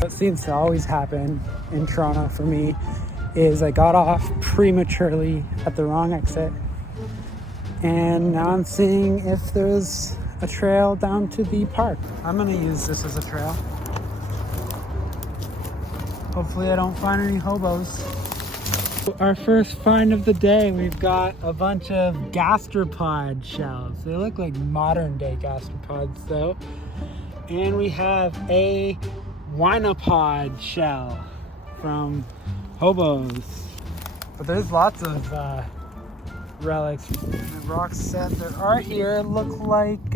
What seems to always happen in Toronto for me is I got off prematurely at the wrong exit, and now I'm seeing if there's a trail down to the park. I'm gonna use this as a trail. Hopefully I don't find any hobos. Our first find of the day, we've got a bunch of gastropod shells. They look like modern day gastropods though. And we have a winopod shell from hobos. But there's lots of relics. The rocks that there are here look like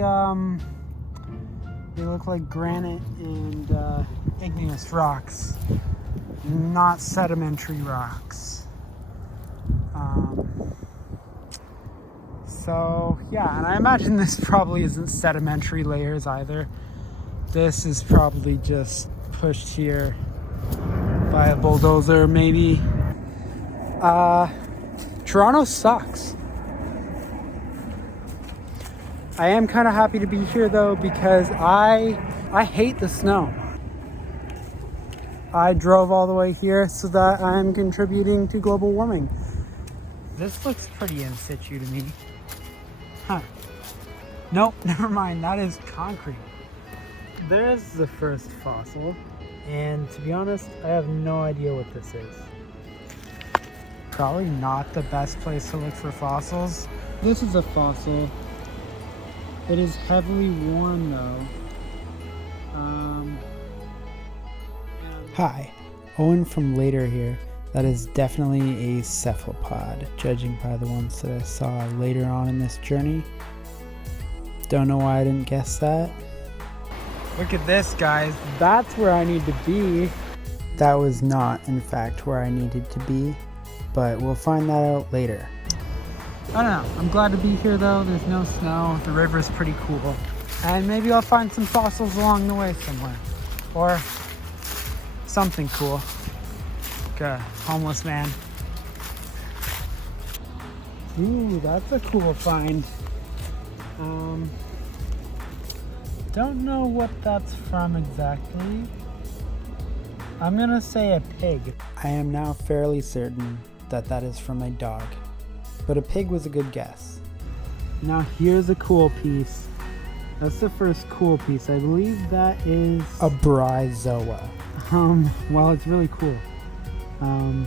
granite and igneous rocks, not sedimentary rocks. So yeah, and I imagine this probably isn't sedimentary layers either. This is probably just pushed here by a bulldozer, maybe. Toronto sucks. I am kind of happy to be here though, because I hate the snow. I drove all the way here so that I'm contributing to global warming. This looks pretty in situ to me. Huh. Nope, never mind, that is concrete. There's the first fossil, and to be honest, I have no idea what this is. Probably not the best place to look for fossils. This is a fossil. It is heavily worn though. Hi, Owen from later here. That is definitely a cephalopod, judging by the ones that I saw later on in this journey. Don't know why I didn't guess that. Look at this, guys. That's where I need to be. That was not, in fact, where I needed to be, but we'll find that out later. I don't know. I'm glad to be here, though. There's no snow. The river's pretty cool. And maybe I'll find some fossils along the way somewhere. Or something cool. Like a homeless man. Ooh, that's a cool find. Don't know what that's from exactly. I'm gonna say a pig. I am now fairly certain that that is from a dog, but a pig was a good guess. Now here's a cool piece. That's the first cool piece. I believe that is a Bryozoa. Well, it's really cool. I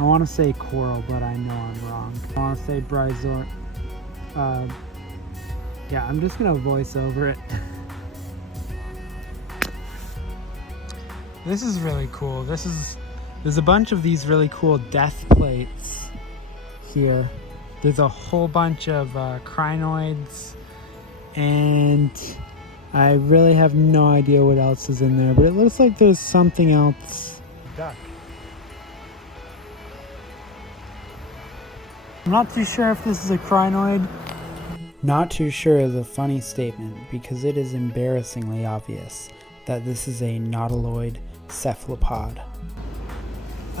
want to say coral, but I know I'm wrong. I want to say Bryozoa. Yeah, I'm just gonna voice over it. This is really cool. There's a bunch of these really cool death plates here. There's a whole bunch of crinoids, and I really have no idea what else is in there, but it looks like there's something else. Duck. I'm not too sure if this is a crinoid. Not too sure is a funny statement, because it is embarrassingly obvious that this is a nautiloid cephalopod.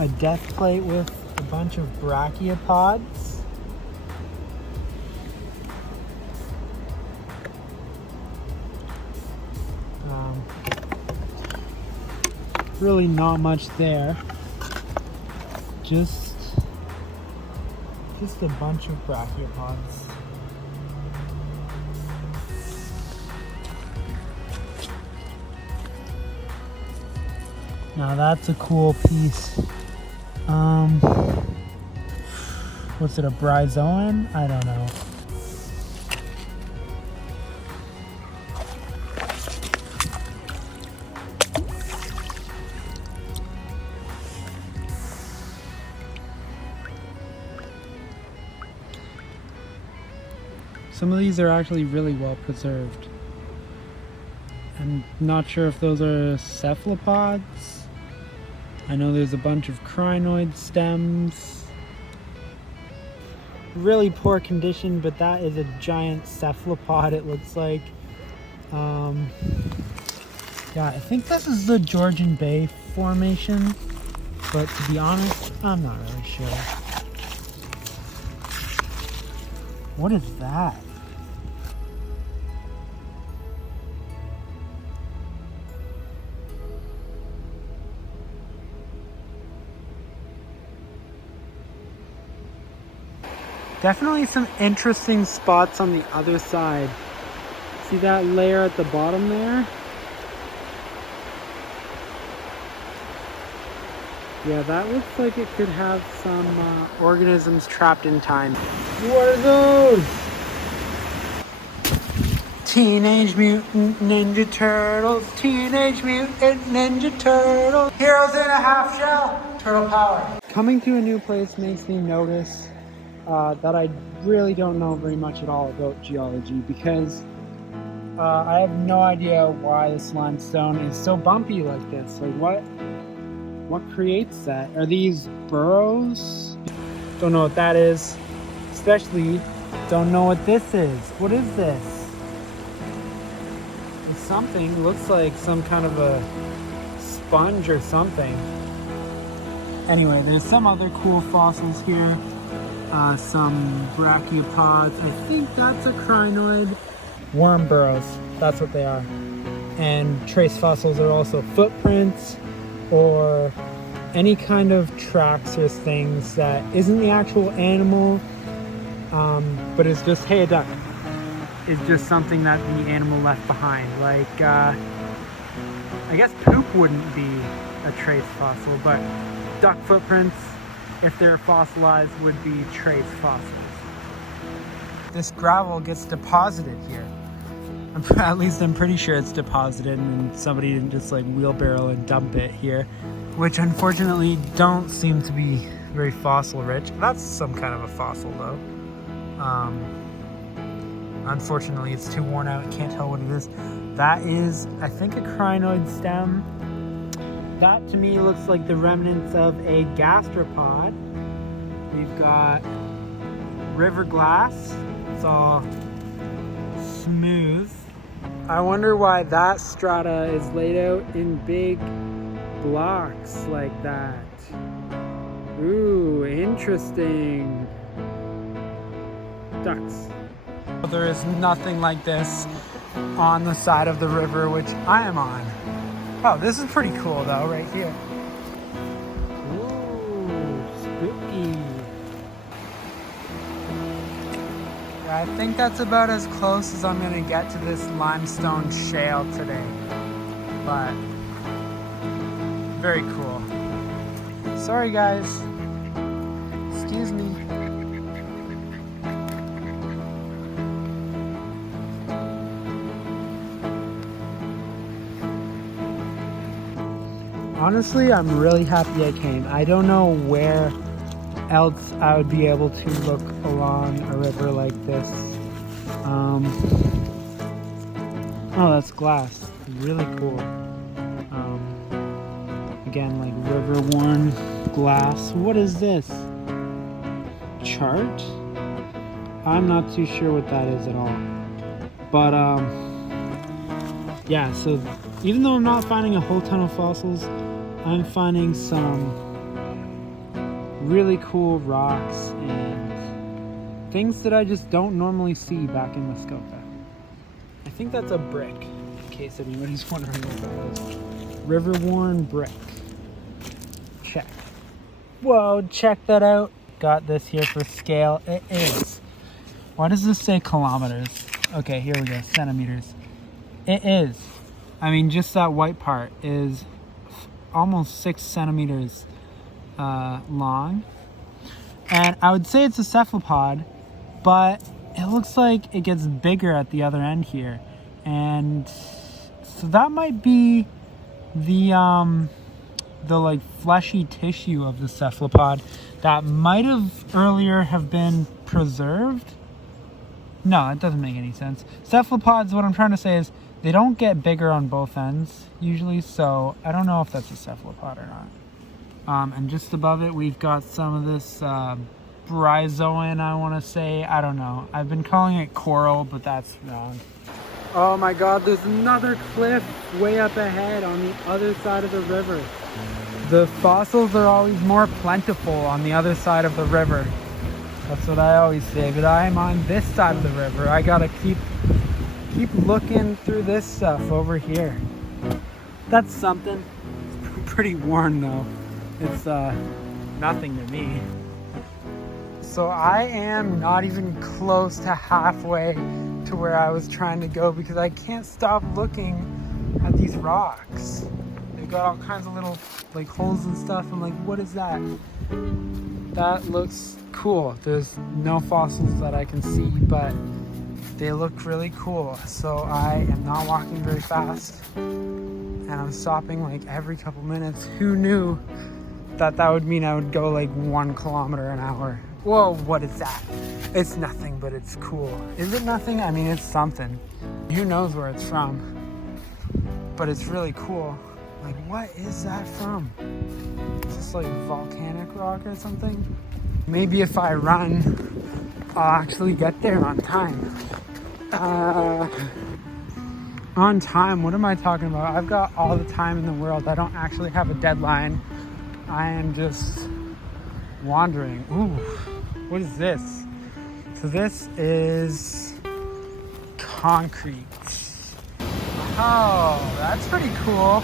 A death plate with a bunch of brachiopods. Really not much there. Just a bunch of brachiopods. Now that's a cool piece. What's it, a Bryozoan? I don't know. Some of these are actually really well preserved. I'm not sure if those are cephalopods. I know there's a bunch of crinoid stems. Really poor condition, but that is a giant cephalopod, it looks like. Yeah, I think this is the Georgian Bay formation, but to be honest, I'm not really sure. What is that? Definitely some interesting spots on the other side. See that layer at the bottom there? Yeah, that looks like it could have some organisms trapped in time. What are those? Teenage Mutant Ninja Turtles, Teenage Mutant Ninja Turtles, heroes in a half shell, turtle power. Coming to a new place makes me notice that I really don't know very much at all about geology, because I have no idea why this limestone is so bumpy like this. Like what creates that? Are these burrows? Don't know what that is. Especially don't know what this is. What is this? It's something. Looks like some kind of a sponge or something. Anyway, there's some other cool fossils here. Some brachiopods. I think that's a crinoid. Worm burrows. That's what they are. And trace fossils are also footprints, or any kind of tracks or things that isn't the actual animal, but it's just, hey, a duck. It's just something that the animal left behind. Like, I guess poop wouldn't be a trace fossil, but duck footprints, if they're fossilized, would be trace fossils. This gravel gets deposited here. At least I'm pretty sure it's deposited and somebody didn't just like wheelbarrow and dump it here, which unfortunately don't seem to be very fossil rich. That's some kind of a fossil though. Unfortunately it's too worn out, can't tell what it is. That is, I think, a crinoid stem. That to me looks like the remnants of a gastropod. We've got river glass. It's all smooth. I wonder why that strata is laid out in big blocks like that. Ooh, interesting. Ducks. There is nothing like this on the side of the river which I am on. Oh, this is pretty cool though, right here. Ooh, spooky. I think that's about as close as I'm gonna get to this limestone shale today. But very cool. Sorry guys. Excuse me. Honestly, I'm really happy I came. I don't know where else I would be able to look along a river like this. Oh, that's glass. Really cool. Again, like river-worn glass. What is this? Chart? I'm not too sure what that is at all. But, yeah, so even though I'm not finding a whole ton of fossils, I'm finding some really cool rocks and things that I just don't normally see back in Muskoka. I think that's a brick, in case anybody's wondering what that is. River-worn brick. Check. Whoa, check that out. Got this here for scale. It is. Why does this say kilometers? Okay, here we go. Centimeters. It is. I mean, just that white part is almost 6 centimeters long. And I would say it's a cephalopod, but it looks like it gets bigger at the other end here. And so that might be the like fleshy tissue of the cephalopod that might have earlier have been preserved. No, it doesn't make any sense. Cephalopods, what I'm trying to say is they don't get bigger on both ends usually, so I don't know if that's a cephalopod or not. And just above it, we've got some of this Bryozoan, I want to say. I don't know. I've been calling it coral, but that's wrong. Oh my god, there's another cliff way up ahead on the other side of the river. The fossils are always more plentiful on the other side of the river. That's what I always say, but I'm on this side of the river. I gotta keep looking through this stuff over here. That's something. It's pretty worn though. It's nothing to me. So I am not even close to halfway to where I was trying to go because I can't stop looking at these rocks. They've got all kinds of little like holes and stuff. I'm like, what is that? That looks cool. There's no fossils that I can see, but they look really cool. So I am not walking very fast and I'm stopping like every couple minutes. Who knew that that would mean I would go like 1 kilometer an hour? Whoa, what is that? It's nothing, but it's cool. Is it nothing? I mean, it's something. Who knows where it's from? But it's really cool. Like, what is that from? Is this like volcanic rock or something? Maybe if I run, I'll actually get there on time. On time? What am I talking about? I've got all the time in the world. I don't actually have a deadline. I am just wandering. Ooh, what is this? So this is concrete. Oh, that's pretty cool.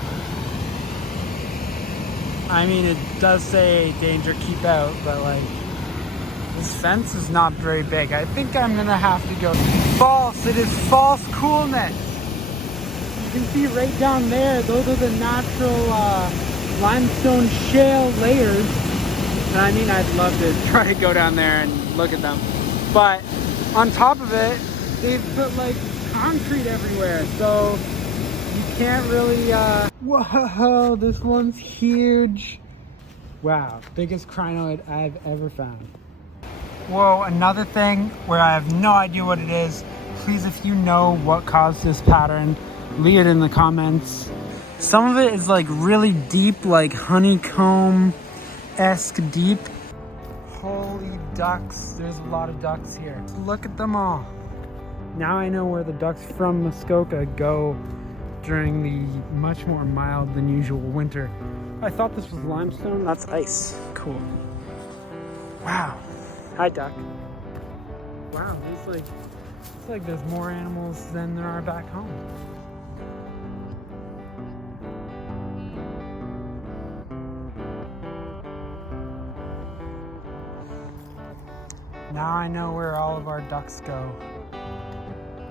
I mean, it does say danger, keep out, but like, this fence is not very big. I think I'm gonna have to go. False, it is false coolness. You can see right down there, those are the natural limestone shale layers. And I mean, I'd love to try to go down there and look at them. But on top of it, they've put like concrete everywhere. So you can't really, whoa, this one's huge. Wow, biggest crinoid I've ever found. Whoa, another thing where I have no idea what it is. Please, if you know what caused this pattern, leave it in the comments. Some of it is like really deep, like honeycomb-esque deep. Holy ducks, there's a lot of ducks here. Look at them all. Now I know where the ducks from Muskoka go during the much more mild than usual winter. I thought this was limestone. That's ice. Cool. Wow. Hi, duck. Wow, it's like there's more animals than there are back home. Now I know where all of our ducks go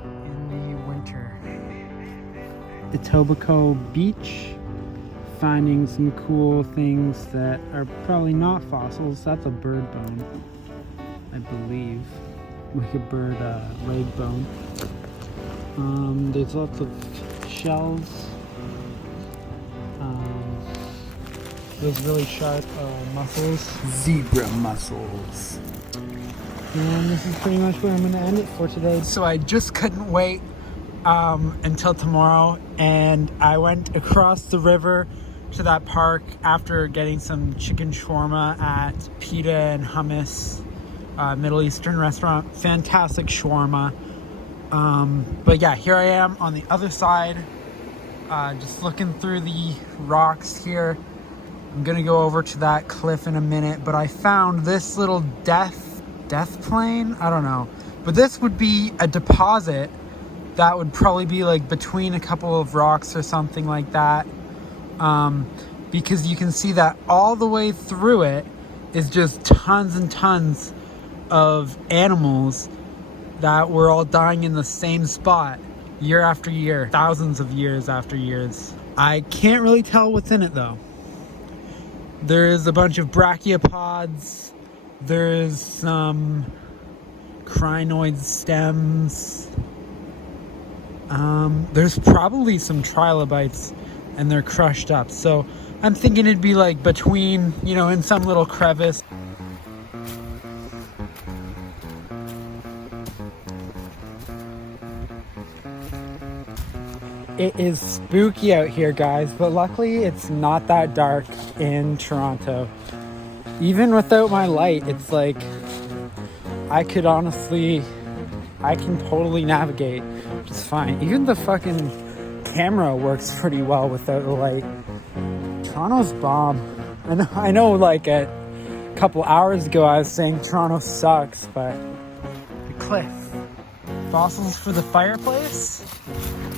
in the winter. Etobicoke Beach, finding some cool things that are probably not fossils. That's a bird bone, I believe, like a bird leg bone. There's lots of shells. Those really sharp mussels, zebra mussels. And this is pretty much where I'm going to end it for today. So I just couldn't wait until tomorrow, and I went across the river to that park after getting some chicken shawarma at Pita and Hummus, Middle Eastern restaurant. Fantastic shawarma. But yeah, here I am on the other side, just looking through the rocks here. I'm gonna go over to that cliff in a minute, but I found this little death plane? I don't know. But this would be a deposit that would probably be like between a couple of rocks or something like that. Because you can see that all the way through it is just tons and tons of animals that were all dying in the same spot year after year, thousands of years after years. I can't really tell what's in it though. There's a bunch of brachiopods. There's some crinoid stems. There's probably some trilobites and they're crushed up. So I'm thinking it'd be like between, you know, in some little crevice. It is spooky out here, guys, but luckily it's not that dark in Toronto. Even without my light, it's like I can totally navigate, which is fine. Even the fucking camera works pretty well without the light. Toronto's bomb. I know like a couple hours ago I was saying Toronto sucks, but the cliff. Fossils for the fireplace?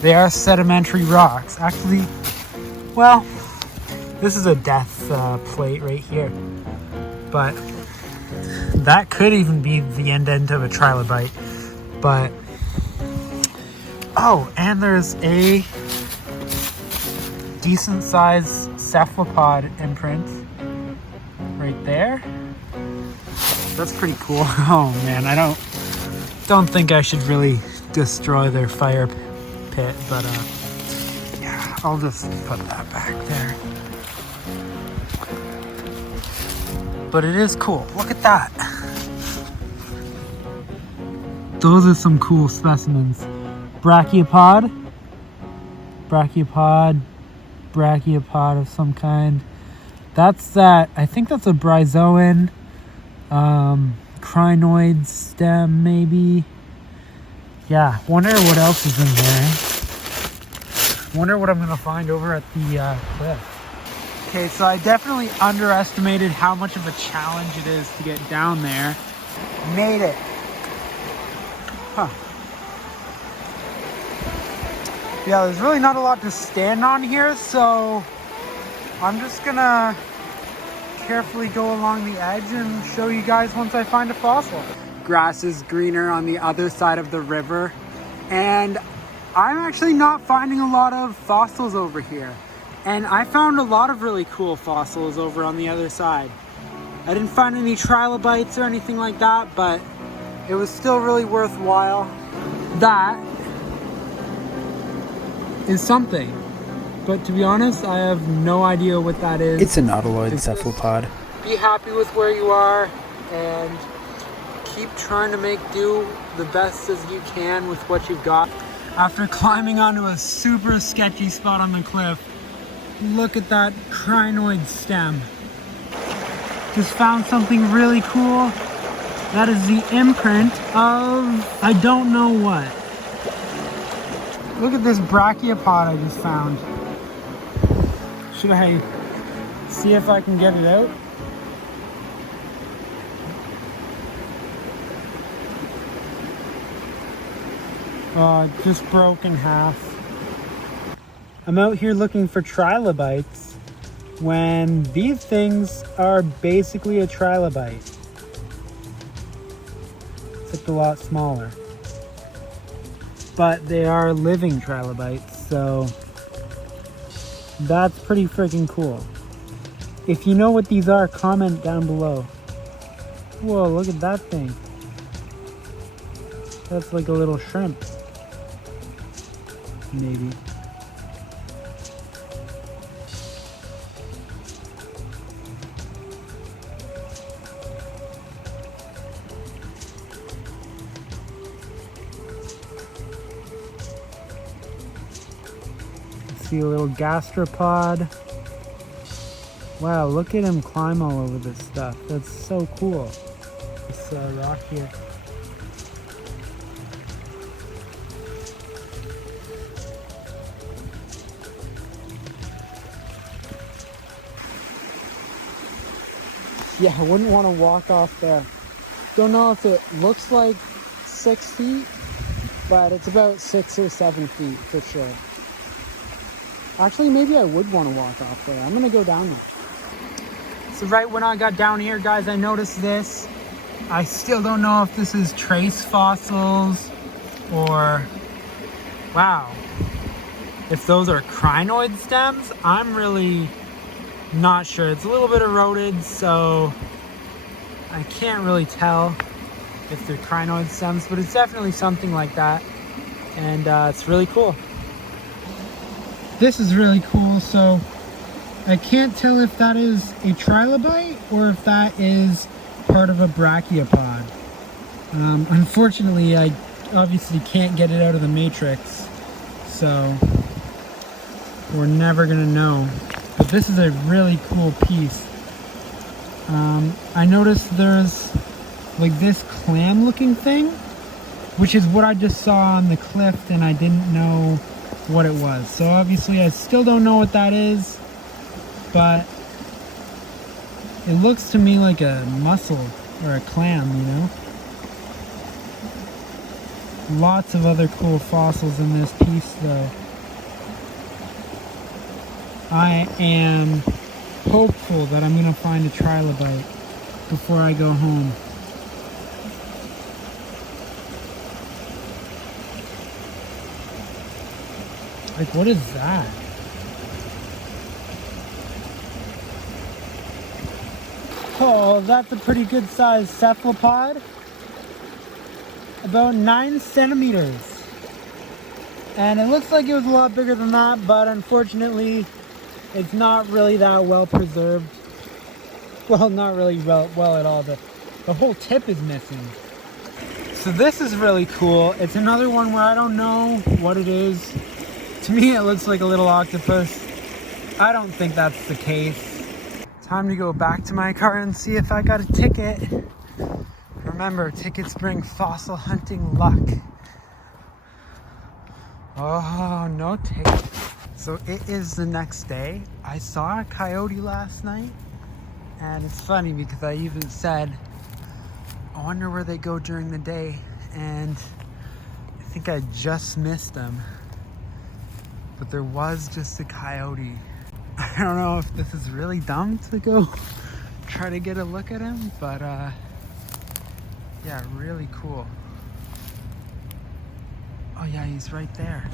They are sedimentary rocks. Actually, well, this is a death plate right here. But That could even be the end of a trilobite. But, oh, and there's a decent sized cephalopod imprint right there. That's pretty cool. Oh man, I don't think I should really destroy their fire pit, but yeah, I'll just put that back there. But it is cool. Look at that. Those are some cool specimens. Brachiopod of some kind. That's that. I think that's a Bryozoan crinoid stem, maybe. Yeah. Wonder what else is in there. Wonder what I'm gonna find over at the cliff. Okay, so I definitely underestimated how much of a challenge it is to get down there. Made it. Huh. Yeah, there's really not a lot to stand on here, so I'm just gonna carefully go along the edge and show you guys once I find a fossil. Grass is greener on the other side of the river, and I'm actually not finding a lot of fossils over here. And I found a lot of really cool fossils over on the other side. I didn't find any trilobites or anything like that, but it was still really worthwhile. That is something. But to be honest, I have no idea what that is. It's a nautiloid cephalopod. Be happy with where you are and keep trying to make do the best as you can with what you've got. After climbing onto a super sketchy spot on the cliff, look at that crinoid stem. Just found something really cool. That is the imprint of I don't know what. Look at this brachiopod I just found. Should I see if I can get it out? It just broke in half. I'm out here looking for trilobites when these things are basically a trilobite. Except a lot smaller. But they are living trilobites, so that's pretty freaking cool. If you know what these are, comment down below. Whoa, look at that thing. That's like a little shrimp. Maybe. See a little gastropod. Wow, look at him climb all over this stuff. That's so cool. This rock here. Yeah, I wouldn't want to walk off there. Don't know if it looks like 6 feet, but it's about 6 or 7 feet for sure. Actually, maybe I would want to walk off there. I'm gonna go down there. So right when I got down here, guys, I noticed this. I still don't know if this is trace fossils or, wow, if those are crinoid stems. I'm really not sure. It's a little bit eroded, so I can't really tell if they're crinoid stems, but it's definitely something like that. And it's really cool. This is really cool. So I can't tell if that is a trilobite or if that is part of a brachiopod. Unfortunately, I obviously can't get it out of the matrix, so we're never gonna know. But this is a really cool piece. I noticed there's like this clam looking thing, which is what I just saw on the cliff, and I didn't know what it was. So obviously I still don't know what that is, but it looks to me like a mussel or a clam, you know? Lots of other cool fossils in this piece though. I am hopeful that I'm gonna find a trilobite before I go home. Like, what is that? Oh, that's a pretty good sized cephalopod. About 9 centimeters. And it looks like it was a lot bigger than that, but unfortunately, it's not really that well preserved. Well, not really well at all. The whole tip is missing. So this is really cool. It's another one where I don't know what it is. To me, it looks like a little octopus. I don't think that's the case. Time to go back to my car and see if I got a ticket. Remember, tickets bring fossil hunting luck. Oh, no ticket. So it is the next day. I saw a coyote last night. And it's funny because I even said, I wonder where they go during the day. And I think I just missed them. But there was just a coyote. I don't know if this is really dumb to go try to get a look at him, but yeah, really cool. Oh yeah, he's right there.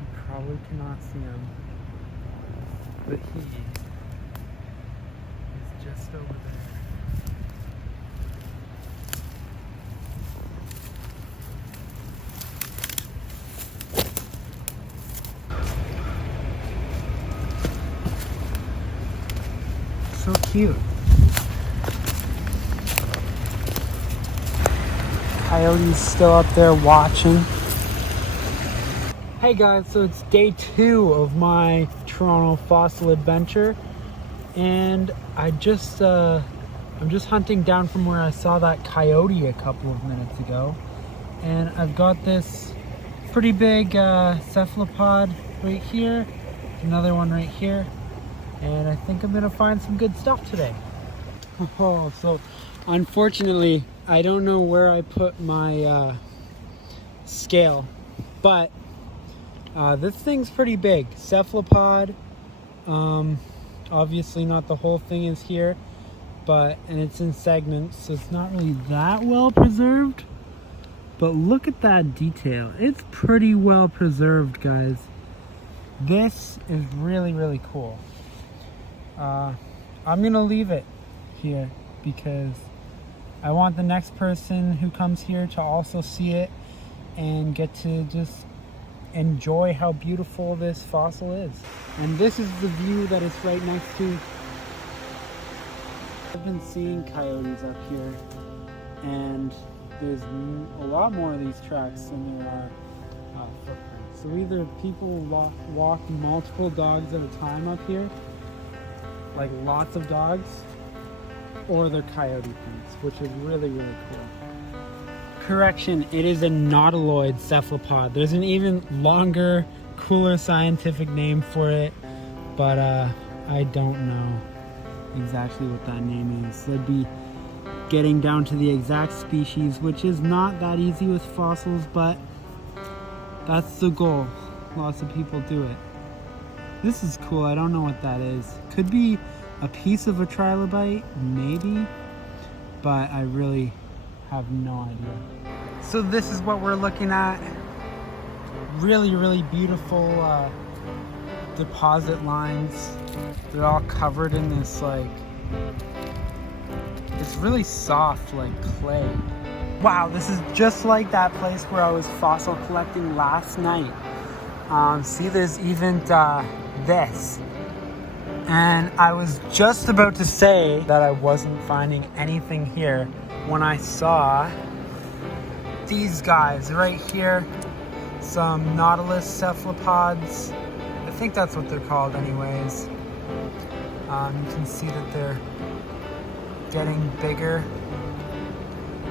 You probably cannot see him, but he is just over there. So cute. Coyote's still up there watching. Hey guys, so it's day 2 of my Toronto fossil adventure, and I'm just hunting down from where I saw that coyote a couple of minutes ago, and I've got this pretty big cephalopod right here, another one right here. And I think I'm gonna find some good stuff today. Oh, so unfortunately, I don't know where I put my scale, but this thing's pretty big. Cephalopod, obviously not the whole thing is here, and it's in segments, so it's not really that well preserved. But look at that detail. It's pretty well preserved, guys. This is really, really cool. I'm gonna leave it here because I want the next person who comes here to also see it and get to just enjoy how beautiful this fossil is. And this is the view that it's right next to. I've been seeing coyotes up here, and there's a lot more of these tracks than there are footprints. So either people walk multiple dogs at a time up here, like lots of dogs, or they're coyote prints, which is really, really cool. Correction, it is a nautiloid cephalopod. There's an even longer, cooler scientific name for it, but I don't know exactly what that name is. That'd be getting down to the exact species, which is not that easy with fossils, but that's the goal. Lots of people do it. This is cool. I don't know what that is. Could be a piece of a trilobite, maybe, but I really have no idea. So this is what we're looking at. Really, really beautiful deposit lines. They're all covered in this, like, it's really soft, like clay. Wow, this is just like that place where I was fossil collecting last night. See, there's even this. And I was just about to say that I wasn't finding anything here when I saw these guys right here. Some nautilus cephalopods. I think that's what they're called anyways. You can see that they're getting bigger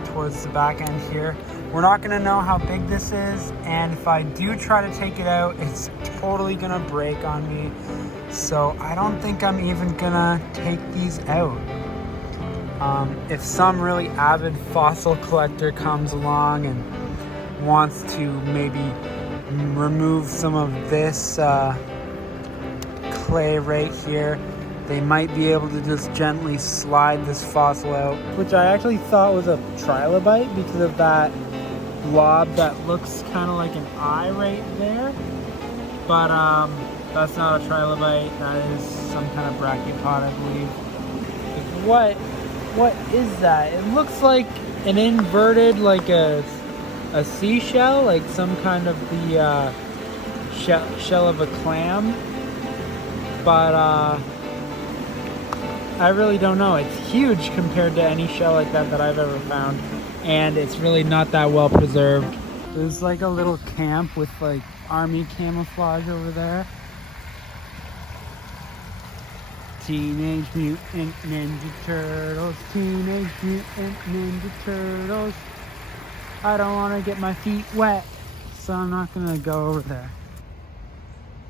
towards the back end here. We're not gonna know how big this is, and if I do try to take it out, it's totally gonna break on me. So I don't think I'm even gonna take these out. If some really avid fossil collector comes along and wants to maybe remove some of this clay right here, they might be able to just gently slide this fossil out, which I actually thought was a trilobite because of that blob that looks kind of like an eye right there, but that's not a trilobite. That is some kind of brachiopod, I believe. What is that? It looks like an inverted, like a seashell, like some kind of the shell of a clam, but I really don't know. It's huge compared to any shell like that I've ever found, and it's really not that well preserved. There's like a little camp with like army camouflage over there. Teenage Mutant Ninja Turtles, Teenage Mutant Ninja Turtles. I don't want to get my feet wet, so I'm not gonna go over there.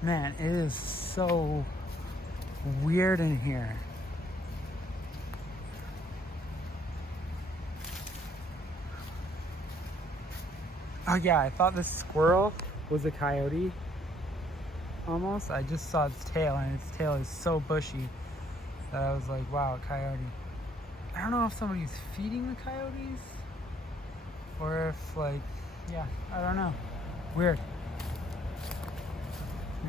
Man, it is so weird in here. Oh yeah, I thought this squirrel was a coyote. Almost. I just saw its tail, and its tail is so bushy that I was like, wow, a coyote. I don't know if somebody's feeding the coyotes or if, like, yeah, I don't know. Weird.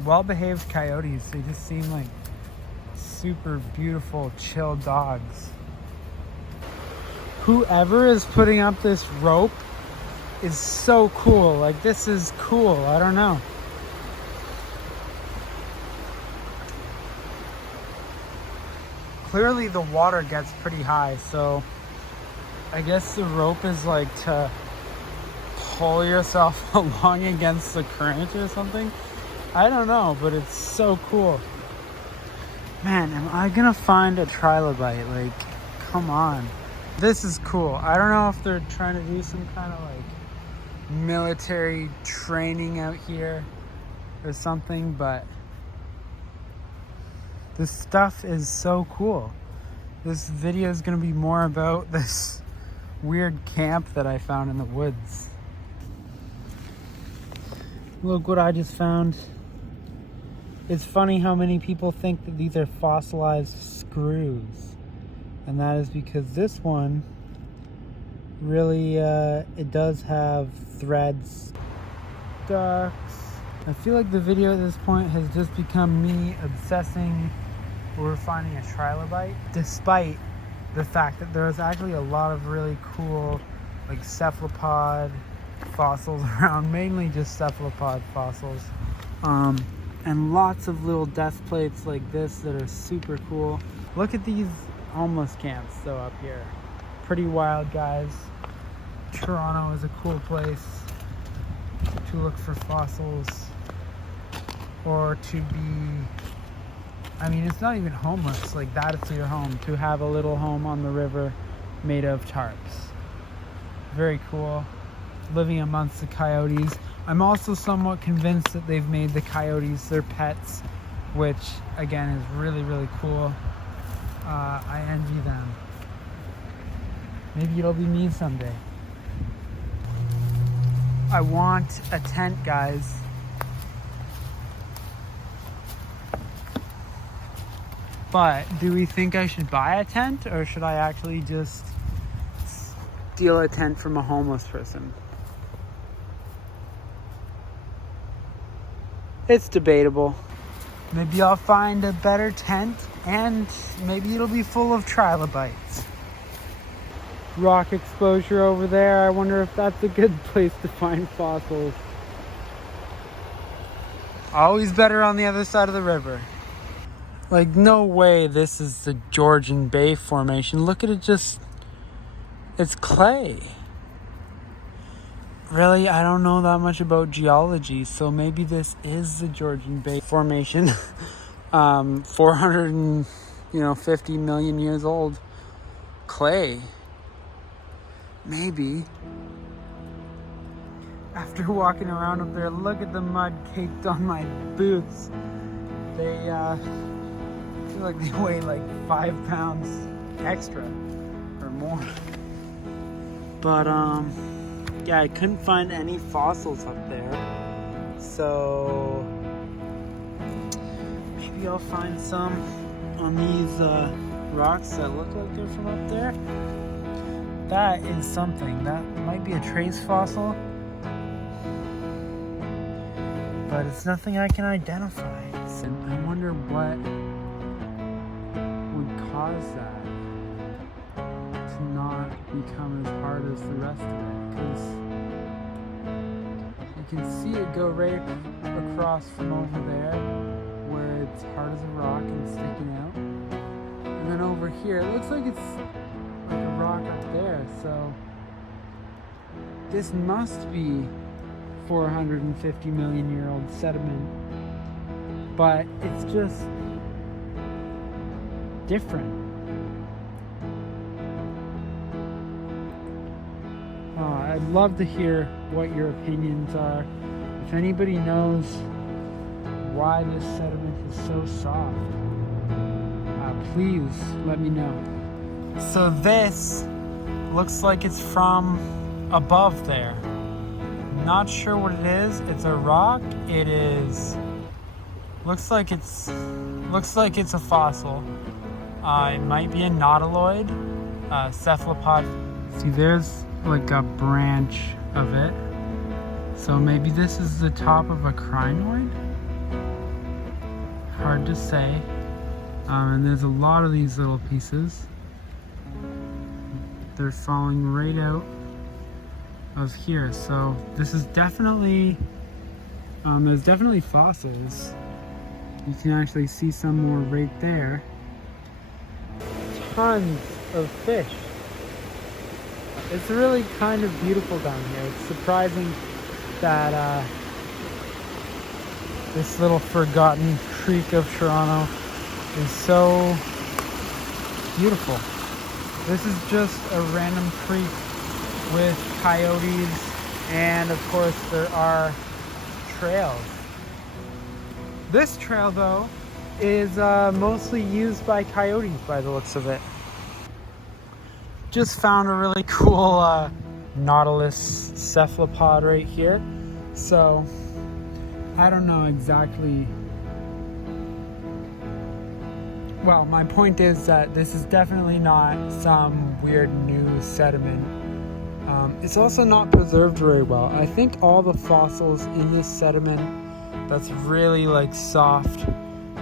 Well-behaved coyotes. They just seem like super beautiful, chill dogs. Whoever is putting up this rope is so cool. Like, this is cool. I don't know. Clearly the water gets pretty high, so I guess the rope is like to pull yourself along against the current or something. I don't know, but it's so cool. Man, am I gonna find a trilobite? Like, come on. This is cool. I don't know if they're trying to do some kind of like military training out here or something, but this stuff is so cool. This video is going to be more about this weird camp that I found in the woods. Look what I just found. It's funny how many people think that these are fossilized screws. And that is because this one really, it does have threads. Ducks. I feel like the video at this point has just become me obsessing over finding a trilobite, despite the fact that there's actually a lot of really cool like cephalopod fossils around, mainly just cephalopod fossils, and lots of little death plates like this that are super cool. Look at these homeless camps though up here. Pretty wild, guys. Toronto is a cool place to look for fossils, or to be, I mean, it's not even homeless, like that's your home, to have a little home on the river made of tarps. Very cool. Living amongst the coyotes. I'm also somewhat convinced that they've made the coyotes their pets, which again is really, really cool. I envy them. Maybe it'll be me someday. I want a tent, guys. But do we think I should buy a tent, or should I actually just steal a tent from a homeless person? It's debatable. Maybe I'll find a better tent, and maybe it'll be full of trilobites. Rock exposure over there. I wonder if that's a good place to find fossils. Always better on the other side of the river. Like, no way this is the Georgian Bay Formation. Look at it, just, it's clay. Really, I don't know that much about geology, so maybe this is the Georgian Bay Formation. 450 million years old. Clay. Maybe. After walking around up there, look at the mud caked on my boots. They, I feel like they weigh like 5 pounds extra or more. But, yeah, I couldn't find any fossils up there. So, maybe I'll find some on these rocks that look like they're from up there. That is something. That might be a trace fossil. but it's nothing I can identify. And I wonder what would cause that to not become as hard as the rest of it, because you can see it go right across from over there where it's hard as a rock and sticking out, and then over here it looks like it's like a rock up there, so this must be 450 million year old sediment, but it's just different. I'd love to hear what your opinions are. If anybody knows why this sediment is so soft, please let me know. So this looks like it's from above there. Not sure what it is. It's a rock. It is. Looks like it's a fossil. It might be a nautiloid, cephalopod. See, there's like a branch of it. So maybe this is the top of a crinoid? Hard to say. And there's a lot of these little pieces. They're falling right out of here. So this is definitely, there's definitely fossils. You can actually see some more right there. Tons of fish. It's really kind of beautiful down here. It's surprising that this little forgotten creek of Toronto is so beautiful. This is just a random creek with coyotes, and of course there are trails. This trail though is mostly used by coyotes by the looks of it. Just found a really cool nautilus cephalopod right here. So I don't know exactly. Well, my point is that this is definitely not some weird new sediment. It's also not preserved very well. I think all the fossils in this sediment that's really like soft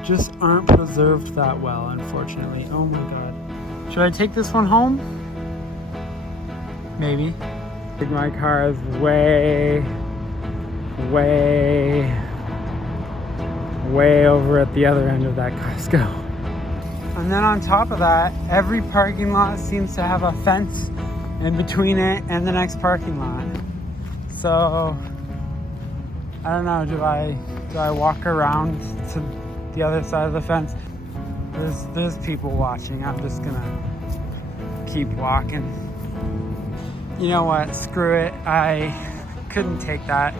just aren't preserved that well, unfortunately. Oh my god. Should I take this one home? Maybe. My car is way over at the other end of that Costco. And then on top of that, every parking lot seems to have a fence in between it and the next parking lot. So I don't know, do I walk around to the other side of the fence? There's people watching. I'm just gonna keep walking. You know what? Screw it. I couldn't take that.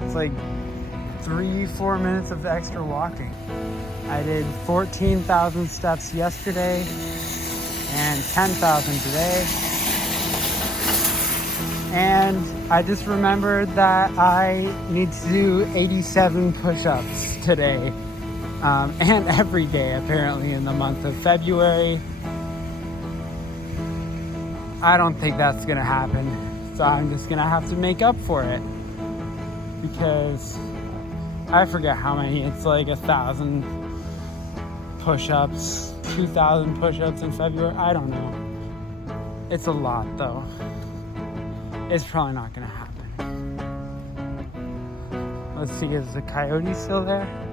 It's like 3-4 minutes of extra walking. I did 14,000 steps yesterday and 10,000 today. And I just remembered that I need to do 87 push-ups today. And every day apparently in the month of February. I don't think that's gonna happen. So I'm just gonna have to make up for it. Because I forget how many, it's like 1,000 push-ups, 2,000 push-ups in February, I don't know. It's a lot though. It's probably not gonna happen. Let's see, is the coyote still there?